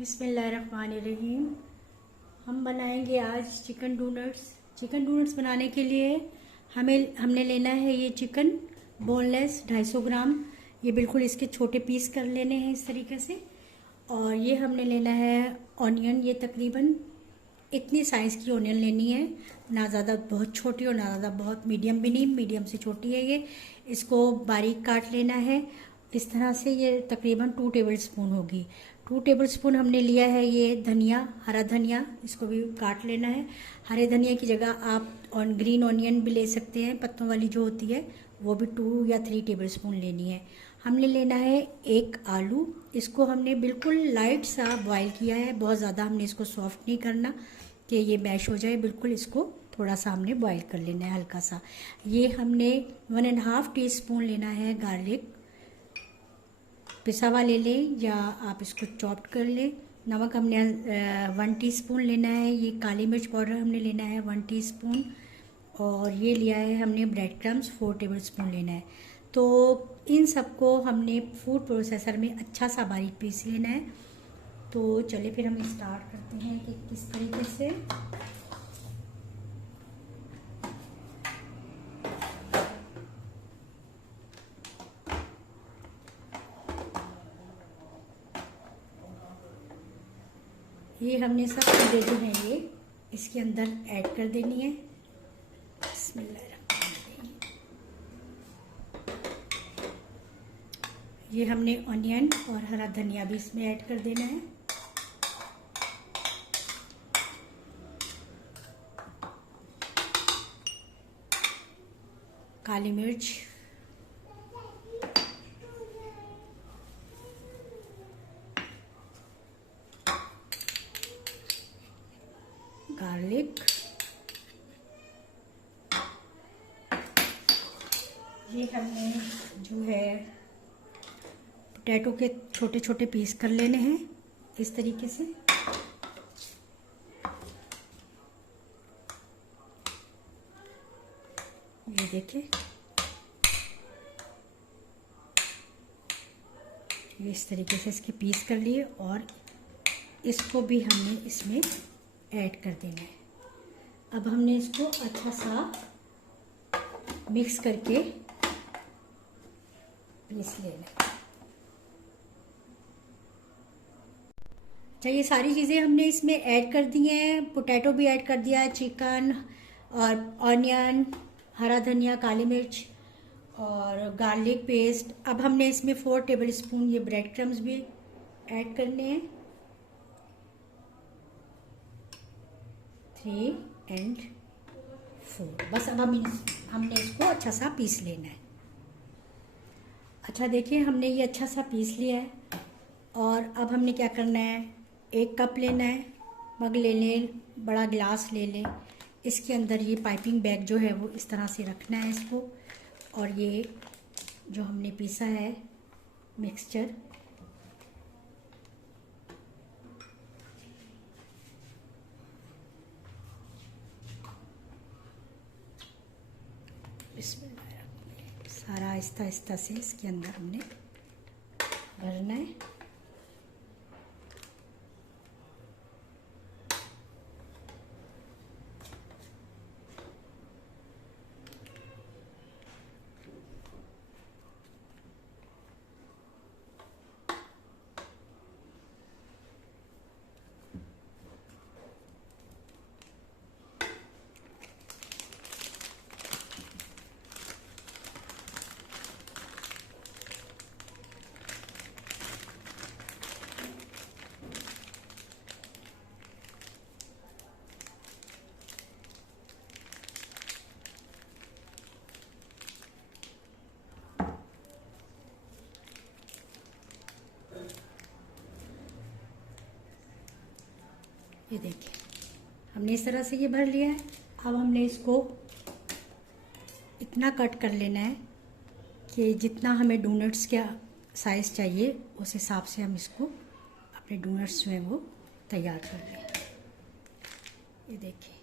बिस्मिल्लाहिर्रहमानिर्रहीम। हम बनाएंगे आज चिकन डोनट्स। चिकन डोनट्स बनाने के लिए हमने लेना है ये चिकन बोनलेस 250 ग्राम। ये बिल्कुल इसके छोटे पीस कर लेने हैं इस तरीके से। और ये हमने लेना है ऑनियन, ये तकरीबन इतनी साइज़ की ऑनियन लेनी है, ना ज़्यादा बहुत छोटी और ना ज़्यादा बहुत मीडियम भी नहीं, मीडियम से छोटी है ये। इसको बारीक काट लेना है इस तरह से। ये तकरीबन 2 टेबल स्पून होगी। 2 टेबल स्पून हमने लिया है ये धनिया, हरा धनिया, इसको भी काट लेना है। हरे धनिया की जगह आप ग्रीन ऑनियन भी ले सकते हैं, पत्तों वाली जो होती है वो भी 2 या 3 टेबल स्पून लेनी है। हमने लेना है एक आलू, इसको हमने बिल्कुल लाइट सा बॉईल किया है, बहुत ज़्यादा हमने इसको सॉफ्ट नहीं करना कि ये मैश हो जाए, बिल्कुल इसको थोड़ा सा हमने बॉईल कर लेना है हल्का सा। ये हमने 1.5 टीस्पून लेना है गार्लिक, पिसा हुआ ले लें या आप इसको चॉप्ड कर लें। नमक हमने 1 टीस्पून लेना है। ये काली मिर्च पाउडर हमने लेना है 1 टीस्पून। और ये लिया है हमने ब्रेड क्रम्स 4 टेबल स्पून लेना है। तो इन सबको हमने फूड प्रोसेसर में अच्छा सा बारीक पीस लेना है। तो चलिए फिर हम स्टार्ट करते हैं कि किस तरीके से। ये हमने सब चीज़ें जो हैं ये इसके अंदर ऐड कर देनी है। बिस्मिल्लाहिर्रहमानिर्रहीम। ये हमने ऑनियन और हरा धनिया भी इसमें ऐड कर देना है। काली मिर्च, गार्लिक, ये हमने जो है पोटैटो के छोटे छोटे पीस कर लेने हैं इस तरीके से। ये देखिए, ये इस तरीके से इसके पीस कर लिए और इसको भी हमने इसमें ऐड कर देना है। अब हमने इसको अच्छा सा मिक्स करके पीस लेना है। अच्छा, ये सारी चीज़ें हमने इसमें ऐड कर दी हैं। पोटैटो भी ऐड कर दिया है, चिकन और ऑनियन, हरा धनिया, काली मिर्च और गार्लिक पेस्ट। अब हमने इसमें 4 टेबल स्पून ये ब्रेड क्रम्स भी ऐड करने हैं। 3 और 4। बस अब हमने इसको अच्छा सा पीस लेना है। अच्छा देखिए, हमने ये अच्छा सा पीस लिया है। और अब हमने क्या करना है, 1 कप लेना है, मग ले लें, बड़ा गिलास ले लें। इसके अंदर ये पाइपिंग बैग जो है वो इस तरह से रखना है इसको। और ये जो हमने पीसा है मिक्सचर, इसमें सारा आहिस्ता आहिस्ता से इसके अंदर हमने भरना है। ये देखिए, हमने इस तरह से ये भर लिया है। अब हमने इसको इतना कट कर लेना है कि जितना हमें डोनट्स का साइज़ चाहिए उस हिसाब से हम इसको अपने डोनट्स जो है वो तैयार कर लें। ये देखिए,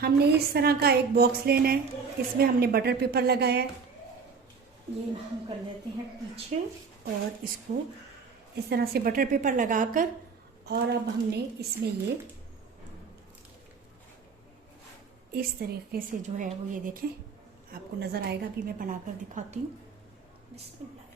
हमने इस तरह का एक बॉक्स लेना है, इसमें हमने बटर पेपर लगाया है, ये हम कर लेते हैं पीछे, और इसको इस तरह से बटर पेपर लगाकर, और अब हमने इसमें ये इस तरीके से जो है वो, ये देखें आपको नज़र आएगा, अभी मैं बनाकर दिखाती हूँ। बिस्मिल्लाह।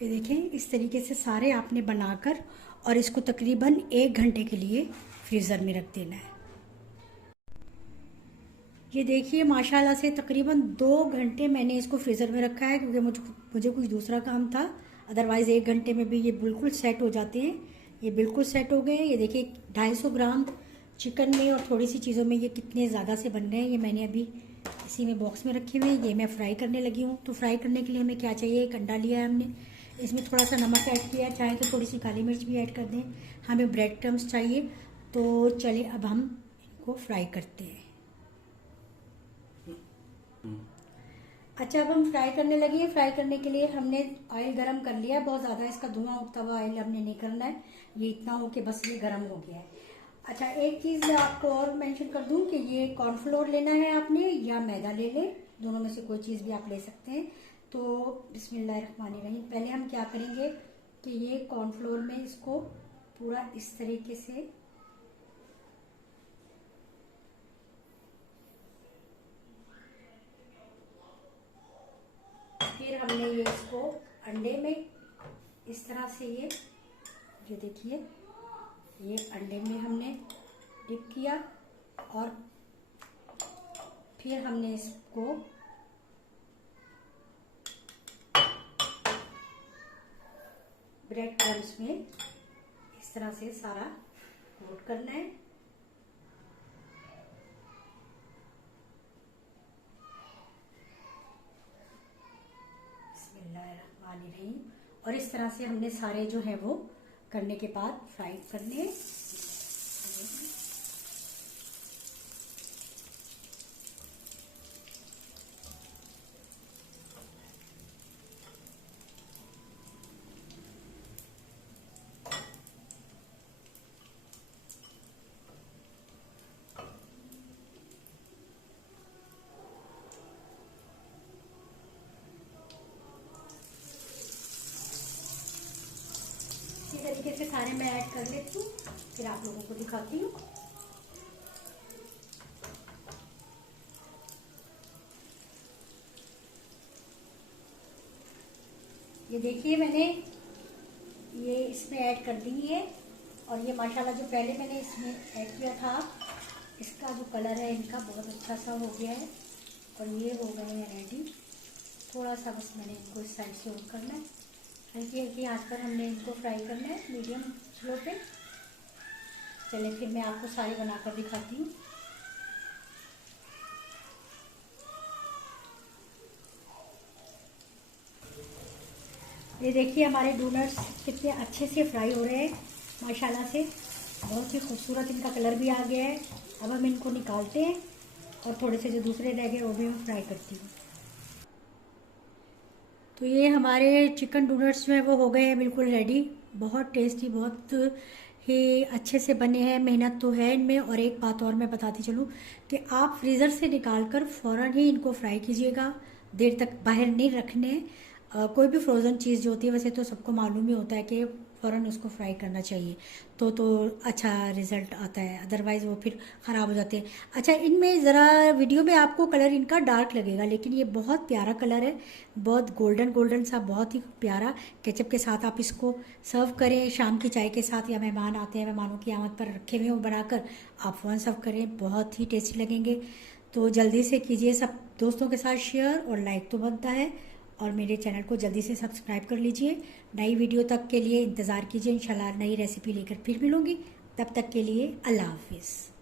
ये देखें इस तरीके से सारे आपने बनाकर, और इसको तकरीबन 1 घंटे के लिए फ्रीज़र में रख देना है। ये देखिए माशाल्लाह से तकरीबन 2 घंटे मैंने इसको फ्रीज़र में रखा है, क्योंकि मुझे कुछ दूसरा काम था, अदरवाइज़ 1 घंटे में भी ये बिल्कुल सेट हो जाते हैं। ये बिल्कुल सेट हो गए हैं। ये देखिए 250 ग्राम चिकन में और थोड़ी सी चीज़ों में ये कितने ज़्यादा से बन रहे हैं। ये मैंने अभी इसी में बॉक्स में रखे हुए हैं, ये मैं फ्राई करने लगी हूँ। तो फ्राई करने के लिए हमें क्या चाहिए, एक अंडा लिया है हमने, इसमें थोड़ा सा नमक ऐड किया, चाहे तो थोड़ी सी काली मिर्च भी ऐड कर दें। हमें ब्रेड क्रम्स चाहिए, तो चलिए अब हम इनको फ्राई करते हैं। अच्छा, अब हम फ्राई करने लगे हैं। फ्राई करने के लिए हमने ऑयल गरम कर लिया, बहुत ज़्यादा इसका धुआं उठता हुआ ऑयल हमने नहीं करना है, ये इतना हो कि बस ये गरम हो गया है। अच्छा, एक चीज़ मैं आपको और मेंशन कर दूं कि ये कॉर्नफ्लोर लेना है आपने, या मैदा ले लें, दोनों में से कोई चीज़ भी आप ले सकते हैं। तो बिस्मिल्लाहिर्रहमानिर्रहीम, पहले हम क्या करेंगे कि ये कॉर्नफ्लोर में इसको पूरा इस तरीके से फिर हमने ये इसको अंडे में इस तरह से ये देखिए, ये अंडे में हमने डिप किया, और फिर हमने इसको ब्रेड क्रम्स में इस तरह से सारा कोट करना है। बिस्मिल्लाहिर्रहमानिर्रहीम। और इस तरह से हमने सारे जो है वो करने के बाद फ्राई करने। इसी तरीके से सारे मैं ऐड कर लेती हूँ, फिर आप लोगों को दिखाती हूँ। ये देखिए मैंने ये इसमें ऐड कर दी है, और ये माशाल्लाह जो पहले मैंने इसमें ऐड किया था, इसका जो कलर है इनका बहुत अच्छा सा हो गया है, और ये हो गए हैं रेडी। थोड़ा सा बस मैंने इनको इस साइड से ऑन करना है, हल्की हल्की आंच पर हमने इनको फ्राई करना है, मीडियम स्लो पे। चलिए फिर मैं आपको सारे बनाकर दिखाती हूँ। ये देखिए हमारे डोनट्स कितने अच्छे से फ्राई हो रहे हैं माशाल्लाह से, बहुत ही खूबसूरत इनका कलर भी आ गया है। अब हम इनको निकालते हैं, और थोड़े से जो दूसरे रह गए वो भी मैं फ्राई करती हूँ। तो ये हमारे चिकन नूडल्स जो है वो हो गए हैं बिल्कुल रेडी। बहुत टेस्टी, बहुत ही अच्छे से बने हैं। मेहनत तो है इनमें। और एक बात और मैं बताती चलूँ कि आप फ्रीज़र से निकाल कर फ़ौरन ही इनको फ्राई कीजिएगा, देर तक बाहर नहीं रखने। कोई भी फ्रोज़न चीज़ जो होती है वैसे तो सबको मालूम ही होता है कि फ़ौरन उसको फ्राई करना चाहिए तो अच्छा रिज़ल्ट आता है, अदरवाइज़ वो फिर ख़राब हो जाते हैं। अच्छा, इनमें ज़रा वीडियो में आपको कलर इनका डार्क लगेगा, लेकिन ये बहुत प्यारा कलर है, बहुत गोल्डन गोल्डन सा, बहुत ही प्यारा। केचप के साथ आप इसको सर्व करें, शाम की चाय के साथ, या मेहमान आते हैं, मेहमानों की आमद पर रखे हुए हो बनाकर आप फ़ौरन सर्व करें, बहुत ही टेस्टी लगेंगे। तो जल्दी से कीजिए, सब दोस्तों के साथ शेयर और लाइक तो बनता है, और मेरे चैनल को जल्दी से सब्सक्राइब कर लीजिए। नई वीडियो तक के लिए इंतज़ार कीजिए, इंशाल्लाह नई रेसिपी लेकर फिर मिलूँगी। तब तक के लिए अल्लाह हाफिज़।